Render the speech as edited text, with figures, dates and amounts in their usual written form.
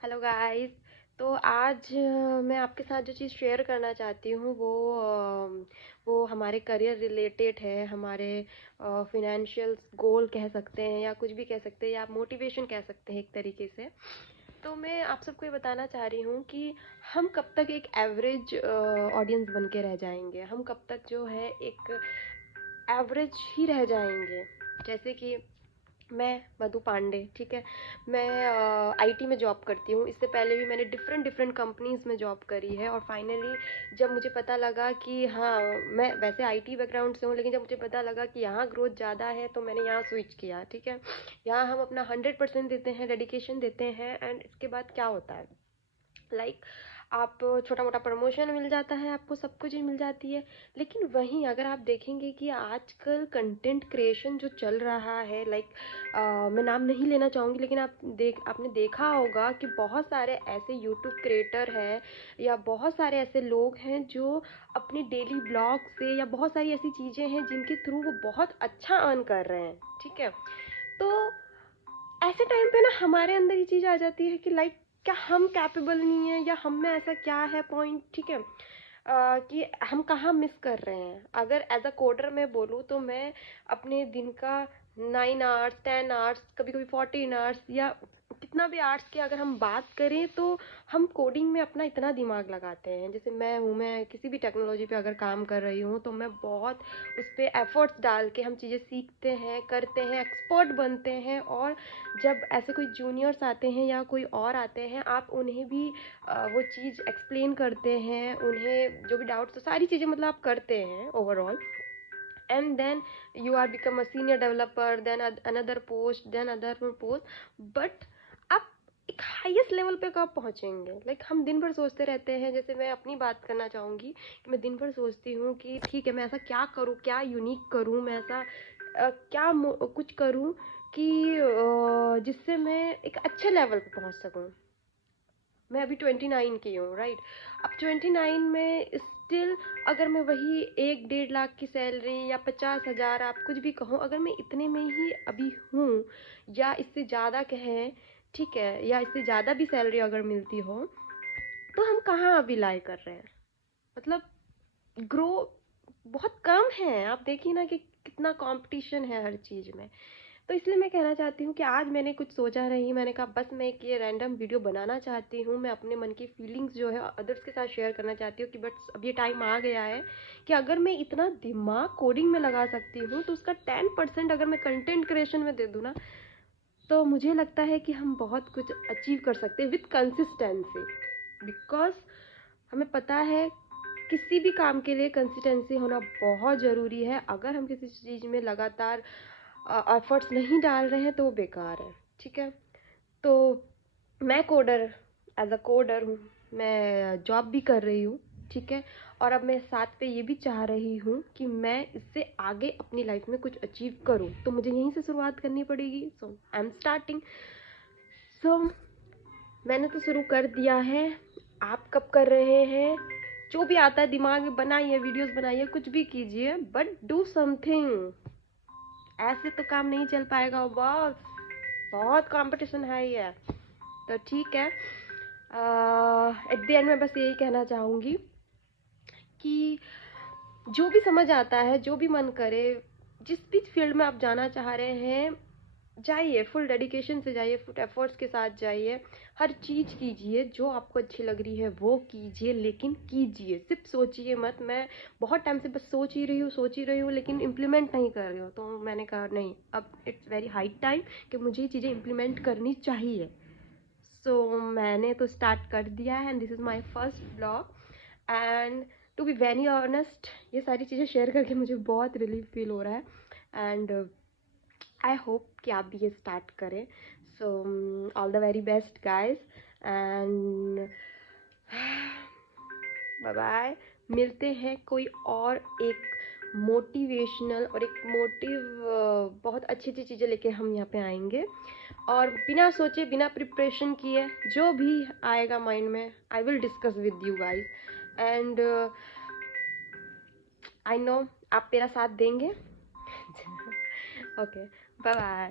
Hello guys. तो आज मैं आपके साथ जो चीज़ शेयर करना चाहती हूँ वो हमारे करियर रिलेटेड है, हमारे फिनेंशियल गोल कह सकते हैं या कुछ भी कह सकते हैं या आप मोटिवेशन कह सकते हैं एक तरीके से। तो मैं आप सबको ये बताना चाह रही हूँ कि हम कब तक एक एवरेज ऑडियंस बन के रह जाएंगे, हम कब तक जो है एक एवरेज ही रह जाएंगे। जैसे कि मैं मधु पांडे, ठीक है। मैं आईटी में जॉब करती हूँ। इससे पहले भी मैंने डिफरेंट डिफरेंट कंपनीज में जॉब करी है और फाइनली जब मुझे पता लगा कि हाँ, मैं वैसे आईटी बैकग्राउंड से हूँ, लेकिन जब मुझे पता लगा कि यहाँ ग्रोथ ज़्यादा है तो मैंने यहाँ स्विच किया, ठीक है। यहाँ हम अपना 100% देते हैं, डेडिकेशन देते हैं, एंड इसके बाद क्या होता है, आप छोटा मोटा प्रमोशन मिल जाता है, आपको सब कुछ ही मिल जाती है। लेकिन वहीं अगर आप देखेंगे कि आजकल कंटेंट क्रिएशन जो चल रहा है, मैं नाम नहीं लेना चाहूँगी, लेकिन आपने देखा होगा कि बहुत सारे ऐसे यूट्यूब क्रिएटर हैं या बहुत सारे ऐसे लोग हैं जो अपने डेली ब्लॉग से या बहुत सारी ऐसी चीज़ें हैं जिनके थ्रू वो बहुत अच्छा अर्न कर रहे हैं, ठीक है। तो ऐसे टाइम पे ना हमारे अंदर ये चीज़ आ जाती है कि क्या हम कैपेबल नहीं है या हम में ऐसा क्या है पॉइंट, ठीक है। कि हम कहाँ मिस कर रहे हैं। अगर एज अ कोडर मैं बोलूँ तो मैं अपने दिन का 9 आवर्स 10 आवर्स कभी कभी 14 आवर्स या कितना भी आवर्स की अगर हम बात करें तो हम कोडिंग में अपना इतना दिमाग लगाते हैं। जैसे मैं किसी भी टेक्नोलॉजी पे अगर काम कर रही हूँ तो मैं बहुत उस पर एफर्ट्स डाल के हम चीज़ें सीखते हैं, करते हैं, एक्सपर्ट बनते हैं। और जब ऐसे कोई जूनियर्स आते हैं या कोई और आते हैं, आप उन्हें भी वो चीज़ एक्सप्लेन करते हैं, उन्हें जो भी डाउट्स, तो सारी चीज़ें मतलब आप करते हैं overall. And then you are become a senior developer, then another post, then other post. But आप एक हाईएस्ट लेवल पे कब पहुंचेंगे? हम दिन भर सोचते रहते हैं। जैसे मैं अपनी बात करना चाहूँगी कि मैं दिन भर सोचती हूँ कि ठीक है, मैं ऐसा क्या करूँ, क्या यूनिक करूँ, मैं ऐसा कुछ करूँ कि जिससे मैं एक अच्छे लेवल पे पहुँच सकूँ। मैं अभी 29 की हूँ, राइट। अब 29 में स्टिल अगर मैं वही 1-1.5 लाख की सैलरी या 50,000, आप कुछ भी कहो, अगर मैं इतने में ही अभी हूँ या इससे ज़्यादा कहें, ठीक है, या इससे ज़्यादा भी सैलरी अगर मिलती हो, तो हम कहाँ अभी लाई कर रहे हैं? मतलब ग्रो बहुत कम है। आप देखिए ना कि कितना कंपटीशन है हर चीज़ में। तो इसलिए मैं कहना चाहती हूँ कि आज मैंने कुछ सोचा नहीं, मैंने कहा बस मैं एक ये रैंडम वीडियो बनाना चाहती हूँ। मैं अपने मन की फीलिंग्स जो है अदर्स के साथ शेयर करना चाहती हूँ कि बट अब ये टाइम आ गया है कि अगर मैं इतना दिमाग कोडिंग में लगा सकती हूँ तो उसका 10% अगर मैं कंटेंट क्रिएशन में दे दूँ ना, तो मुझे लगता है कि हम बहुत कुछ अचीव कर सकते हैं विथ कंसिस्टेंसी। बिकॉज हमें पता है किसी भी काम के लिए कंसिस्टेंसी होना बहुत ज़रूरी है। अगर हम किसी चीज़ में लगातार एफर्ट्स नहीं डाल रहे हैं तो वो बेकार है, ठीक है। तो मैं कोडर एज अ कोडर हूँ, मैं जॉब भी कर रही हूँ, ठीक है। और अब मैं साथ पे ये भी चाह रही हूँ कि मैं इससे आगे अपनी लाइफ में कुछ अचीव करूँ, तो मुझे यहीं से शुरुआत करनी पड़ेगी। सो आई एम स्टार्टिंग। सो मैंने तो शुरू कर दिया है। आप कब कर रहे हैं? जो भी आता है दिमाग में बनाइए, वीडियोस बनाइए, कुछ भी कीजिए, बट डू समथिंग। ऐसे तो काम नहीं चल पाएगा बॉस, बहुत कंपटीशन है ये। तो ठीक है, एट द एंड में बस यही कहना चाहूँगी कि जो भी समझ आता है, जो भी मन करे, जिस भी फील्ड में आप जाना चाह रहे हैं, जाइए, फुल डेडिकेशन से जाइए, फुल एफर्ट्स के साथ जाइए। हर चीज़ कीजिए जो आपको अच्छी लग रही है वो कीजिए, लेकिन कीजिए, सिर्फ सोचिए मत। मैं बहुत टाइम से बस सोच ही रही हूँ लेकिन इम्प्लीमेंट नहीं कर रही हूँ। तो मैंने कहा नहीं, अब इट्स वेरी हाई टाइम कि मुझे ये चीज़ें इम्प्लीमेंट करनी चाहिए। सो मैंने तो स्टार्ट कर दिया है and this is my first blog. And to be very honest, ये सारी चीज़ें शेयर करके मुझे बहुत रिलीफ फील हो रहा है। एंड आई होप कि आप भी ये स्टार्ट करें। So all the very best guys, and bye bye. मिलते हैं कोई और एक मोटिवेशनल और एक बहुत अच्छी अच्छी चीज़ें लेके हम यहाँ पे आएंगे। और बिना सोचे, बिना प्रिपरेशन किए, जो भी आएगा माइंड में, I will discuss with you guys. And I know आप मेरा साथ देंगे। Okay, bye bye.